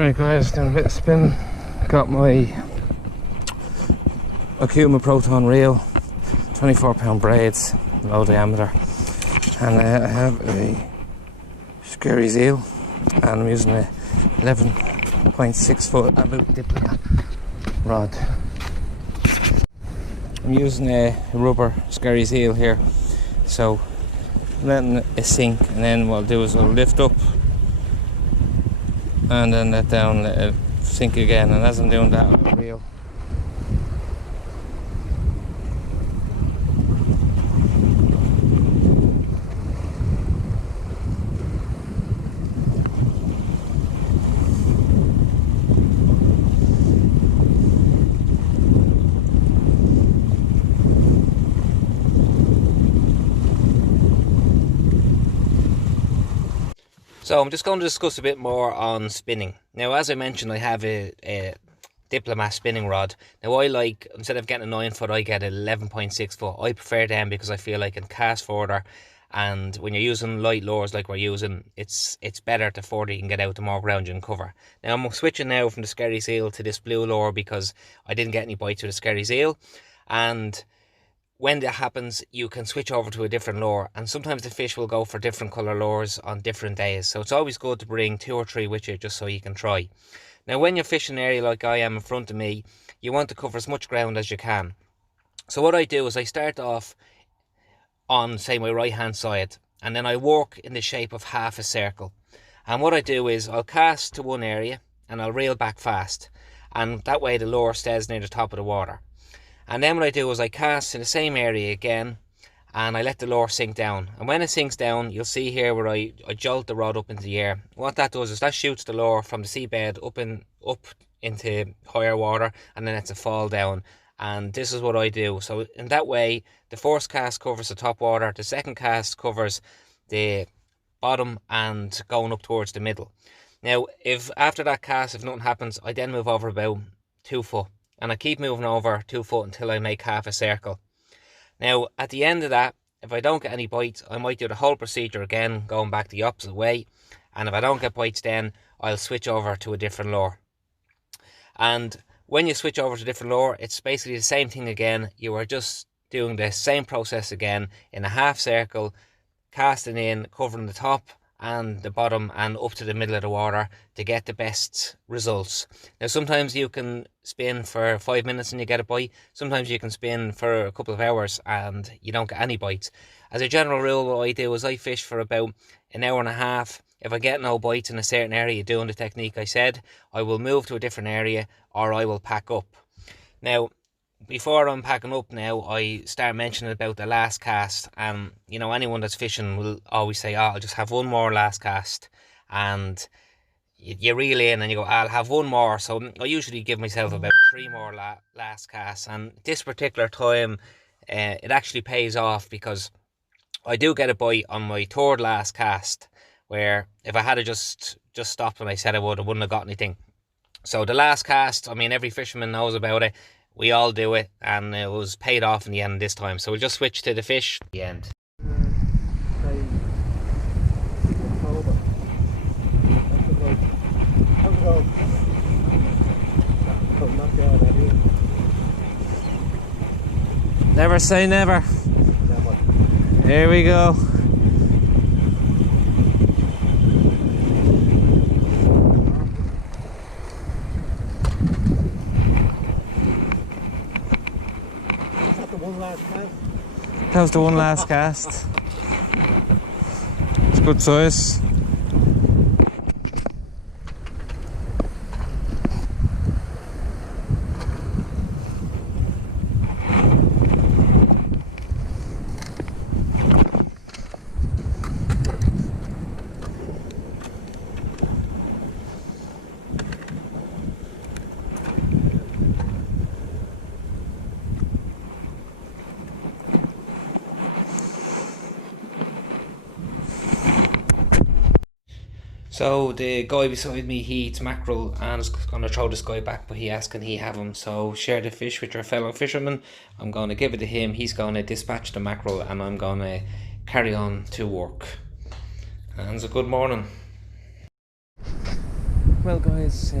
Right guys, doing a bit of spin. Got my Akuma Proton reel, 24-pound braids, low diameter, and I have a scary seal, and I'm using a 11.6 foot about diplomat rod. I'm using a rubber scary seal here, so letting it sink, and then what I'll do is I'll lift up and then let down, let it sink again, and as I'm doing that I'll reel. So I'm just going to discuss a bit more on spinning. Now, as I mentioned, I have a diplomat spinning rod. Now I like, instead of getting a 9 foot, I get an 11.6 foot. I prefer them because I feel I can cast further, and when you're using light lures like we're using, it's better the further you can get out, the more ground you can cover. Now I'm switching now from the scary seal to this blue lure because I didn't get any bites with the scary seal, and when that happens, you can switch over to a different lure, and sometimes the fish will go for different colour lures on different days. So it's always good to bring 2 or 3 with you just so you can try. Now when you're fishing an area like I am in front of me, you want to cover as much ground as you can. So what I do is I start off on, say, my right hand side, and then I work in the shape of half a circle. And what I do is I'll cast to one area and I'll reel back fast, and that way the lure stays near the top of the water. And then what I do is I cast in the same area again, and I let the lure sink down. And when it sinks down, you'll see here where I jolt the rod up into the air. What that does is that shoots the lure from the seabed up into higher water, and then it's a fall down. And this is what I do. So in that way, the first cast covers the top water, the second cast covers the bottom and going up towards the middle. Now, if after that cast, if nothing happens, I then move over about 2 foot. And I keep moving over 2 foot until I make half a circle. Now, at the end of that, if I don't get any bites, I might do the whole procedure again, going back the opposite way. And if I don't get bites, then I'll switch over to a different lure. And when you switch over to a different lure, it's basically the same thing again. You are just doing the same process again in a half circle, casting in, covering the top and the bottom and up to the middle of the water to get the best results. Now sometimes you can spin for 5 minutes and you get a bite. Sometimes you can spin for a couple of hours and you don't get any bites. As a general rule, what I do is I fish for about an hour and a half. If I get no bites in a certain area doing the technique I said, I will move to a different area or I will pack up. Now, before I'm packing up now, I start mentioning about the last cast, and you know, anyone that's fishing will always say, oh, I'll just have one more last cast, and you reel in and you go, I'll have one more. So I usually give myself about 3 more last casts, and this particular time it actually pays off because I do get a bite on my 3rd last cast, where if I had just stopped when I said I wouldn't have got anything. So the last cast, I mean, every fisherman knows about it. We all do it, and it was paid off in the end this time. So we'll just switch to the fish at the end. Never say never. Here we go. That was the one last cast. It's good size. So the guy beside me, he eats mackerel and is going to throw this guy back, but he asked can he have him. So share the fish with your fellow fisherman. I'm going to give it to him, he's going to dispatch the mackerel, and I'm going to carry on to work. And it's a good morning. Well guys,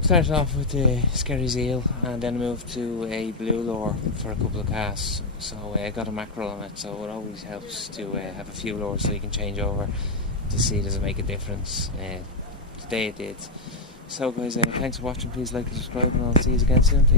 started off with the scary seal and then moved to a blue lure for a couple of casts. So I got a mackerel on it, so it always helps to have a few lures so you can change over to see does it make a difference. Today it did. So guys, thanks for watching, please like and subscribe, and I'll see you again soon. Take care.